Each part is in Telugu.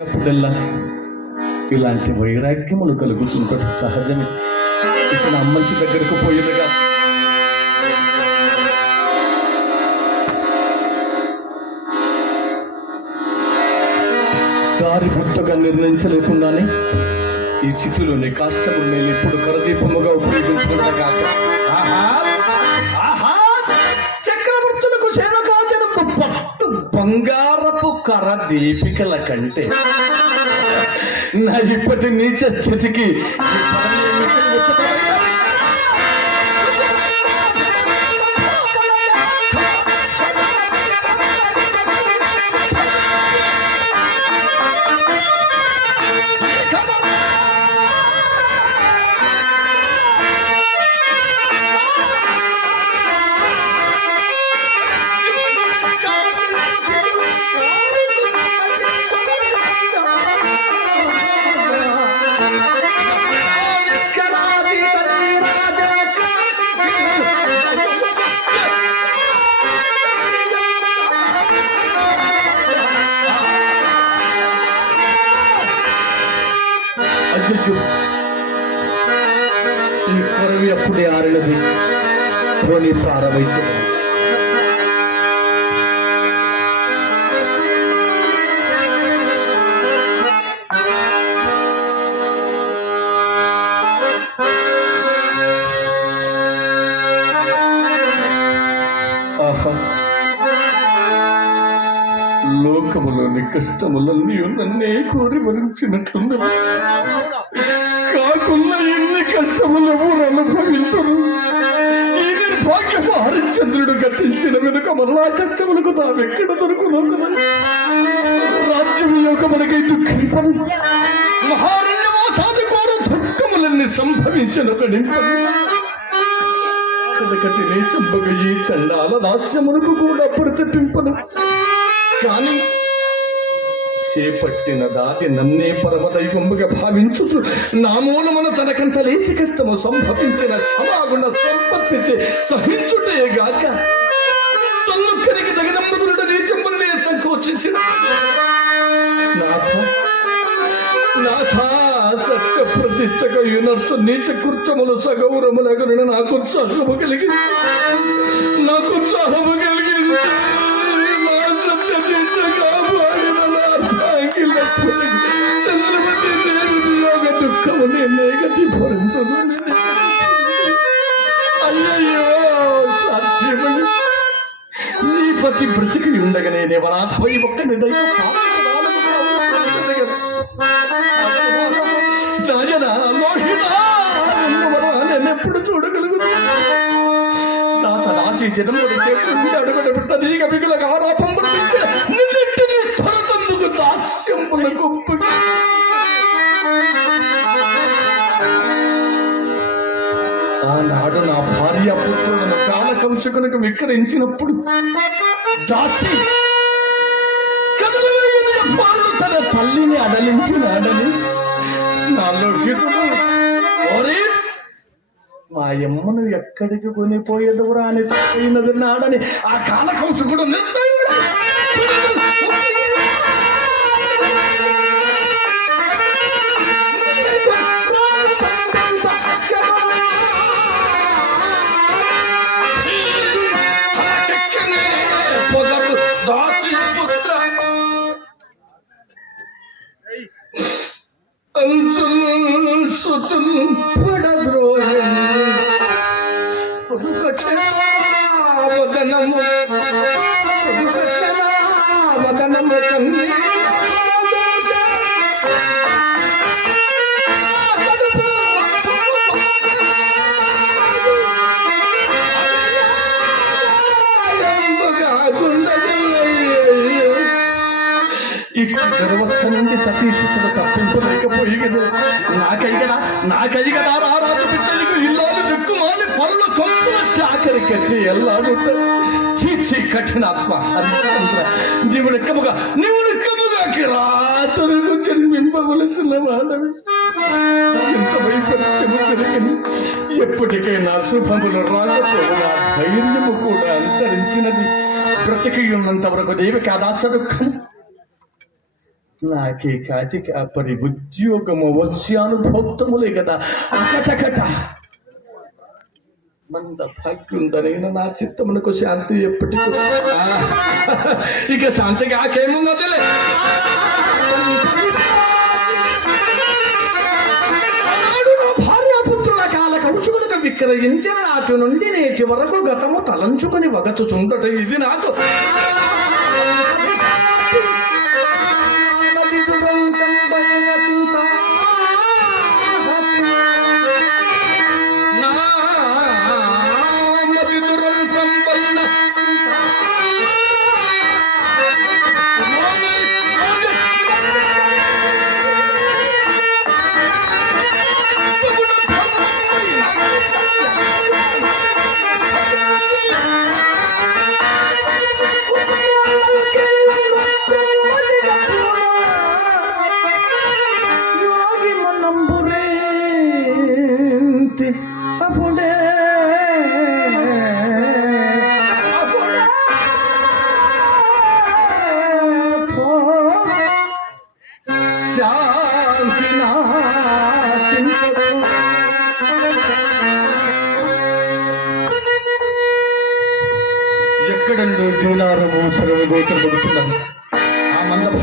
అప్పుడల్లా ఇలాంటి వైరాగ్యములు కలుగుతుంటది సహజమే. ఇప్పుడు నా మంచి దగ్గరకు పోయేదిగా. దారి గుర్తుగా నిర్ణయించలేకుండానే ఈ చితిలోని కాస్త నేను ఇప్పుడు కరదీపముగా ఉపయోగించుకుంటాగాక ఆహా దీపికల కంటే నా ఇప్పటి నీచ స్థితికి అప్పుడే ఆరినది ధ్వని లోకములోని కష్టములన్నీ నన్నే కోరి వరించినట్లున్నవి కాకుండా ఎన్ని కష్టములు అనుభవించరు హరిశ్చంద్రుడు గతించిన వెనుక మళ్ళా కష్టములకు తామెక్కడ దొరుకును కదా? రాజ్యం యొక్క మనకై దుఃఖింపను మహారణ్యవాసాది సాధుకోరు దుఃఖములన్నీ సంభవించను గడింపను కదకటి నే ఈ చండాల దాస్యమునకు కూడా ప్రతిపింపను కానీ చేపట్టిన దాటి నన్నే పరమదైవంబుగా భావించుచు నా మూలమున తనకంత లేసి కష్టము సంభవించిన క్షమాగుణ సంపత్తి సహించుటే గాక. తొల్లొక్కరికి తగినమ్మగురుడు నీచంబులనే సంకోచించిన నాథ. నాథ సత్య ప్రతిష్టక యునర్చు నీచ కృత్యములు సగౌరములగను నాకు ఉత్సాహము కలిగింది నాకు ఉత్సాహము కలిగింది అర్ధాంగిలప్పుడు చంద్రమతి దేవి యోగ దుఃఖము అయ్యయ్యో సాధ్యమని నీ పతి బ్రతికి ఉండగనే దేవనాథమై ఒక్క నిదయ నాయన మోహిత ఎప్పుడు చూడగలుగుతా దాస దాసి మిగులకు ఆరాపం దాస్యంపుల గొప్ప ఆనాడు నా భార్య పుత్రులను కాలకంశకులకు విక్రయించినప్పుడు దాసి తన తల్లిని అడలించినాడని నాలో హితుడు మా అమ్మను ఎక్కడికి కొనిపోయేదవురా అని తప్పైనది నాడని ఆ కాలకంశకుడు నిర్ణయం ఇక్కడ గర్వస్థ నుండి సతీషుతులు తప్పింపలేకపోయి కదా. నాకై కదా నాకై కదా రారాజు బిడ్డలకు ఇల్లాలు దిక్కుమాలి పనుల కొమ్ముల చాకరికెత్తి కట్టి చీచి కఠినాత్మ నీవు లెక్కముగా నీవు లెక్కముగా కిరాతరుగు జన్మింపవలసిన వాడవి ఎంత వైపరీత్యము జరిగింది ఎప్పటికైనా శుభములు రాకపోయినా ధైర్యము కూడా అంతరించినది. బ్రతికి ఉన్నంత వరకు దేవికి అదాస దుఃఖం నాకే కాటి పరి ఉద్యోగము వచ్చి కదా. అకటకట మంద భాగ్యుందనైన నా చిత్తమునకు శాంతి ఎప్పటికీ ఇక శాంతికి ఆకేమున్నదిలే. కాల విక్రయించిన నాటి నుండి నేటి వరకు గతము తలంచుకొని వగచుచుండట. ఇది నాకు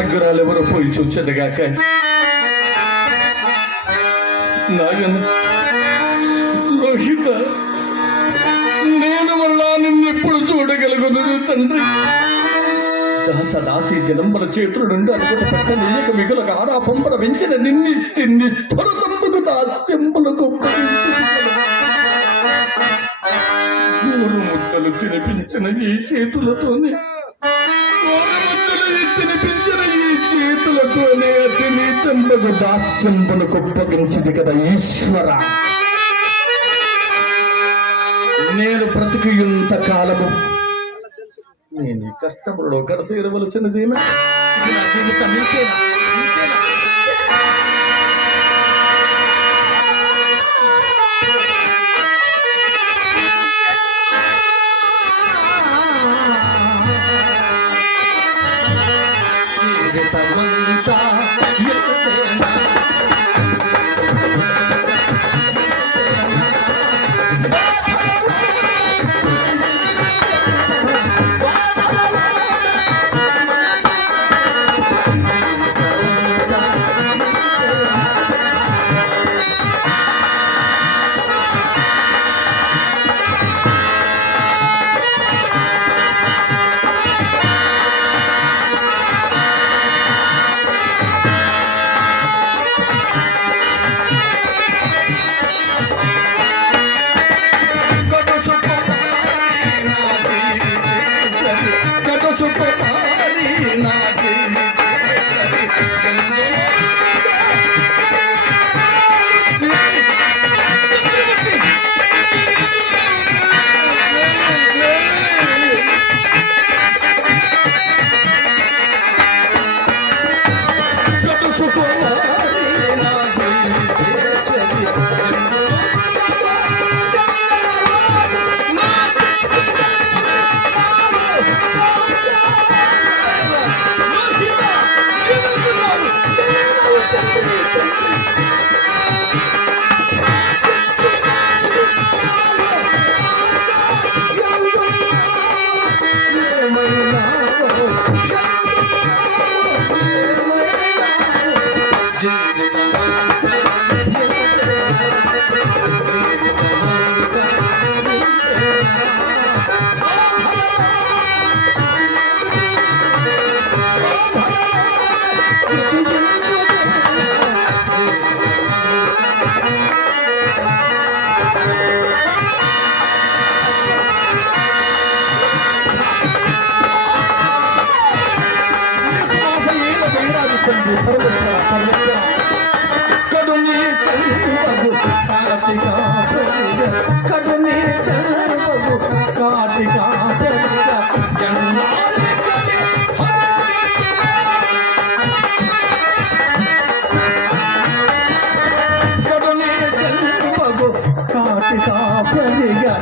భాగ్యురాలు ఎవరో పోయి చూచదుగాక నాగన్ లోహిత నేను మళ్ళా నిన్నెప్పుడు చూడగలుగును తండ్రి. దాస దాసి జనంబల చేతుల నుండి అనుకున్న పట్ట నీయక మిగులకు ఆరా పంపల వెంచిన నిన్నిస్తే నిస్థుర తంబుకు దాస్యంబులకు మూడు ముద్దలు తినిపించిన ఈ చేతులతోనే చేతులతోనే అతి నీచంబకు దాస్యంబులకు ఒప్పగించింది కదా ఈశ్వర. నేను బ్రతికియుంత కాలము. నేను ఇది నా జీవితం ఇంతేనా que tamanho తల్లి పరమేశ్వర పరమేశ్వర కడు నీ చంద్రబు కాటికా కడు నీ చంద్రబు కాటికా ప్రతిగా